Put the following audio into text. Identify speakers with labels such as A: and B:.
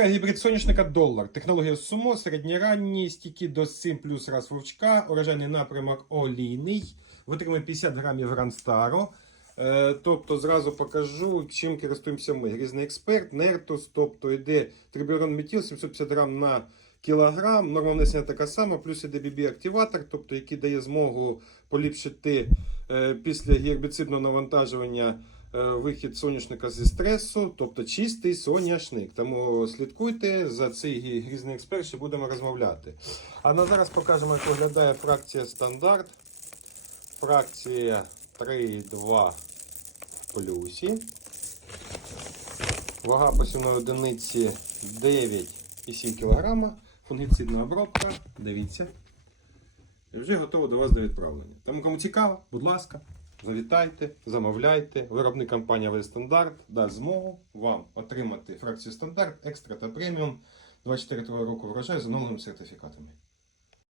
A: Новинка гібрид соняшника долар. Технологія сумо, середньоранній, стійкі до 7 плюс раз вовчка, урожайний напрямок олійний. Витримує 50 грамів Ранстаро. Е, тобто зразу покажу, чим користуємося ми. Грізний експерт, Нертус, тобто йде триберон метіл 750 грам на кілограм. Норма внесення така сама, плюс іде BB-активатор, тобто який дає змогу поліпшити е, після гербіцидного навантажування вихід соняшника зі стресу, тобто чистий соняшник. Тому слідкуйте за цей грізний експерт, що будемо розмовляти. А на зараз покажемо, як виглядає фракція стандарт. Фракція 3,2 в плюсі. Вага посівної одиниці 9,7 кг. Фунгіцидна обробка. Дивіться. І вже готово до вас до відправлення. Тому кому цікаво, будь ласка, завітайте, замовляйте. Виробник компанія Вестандарт дасть змогу вам отримати фракцію стандарт, екстра та преміум 24 року врожаю з оновленими сертифікатами.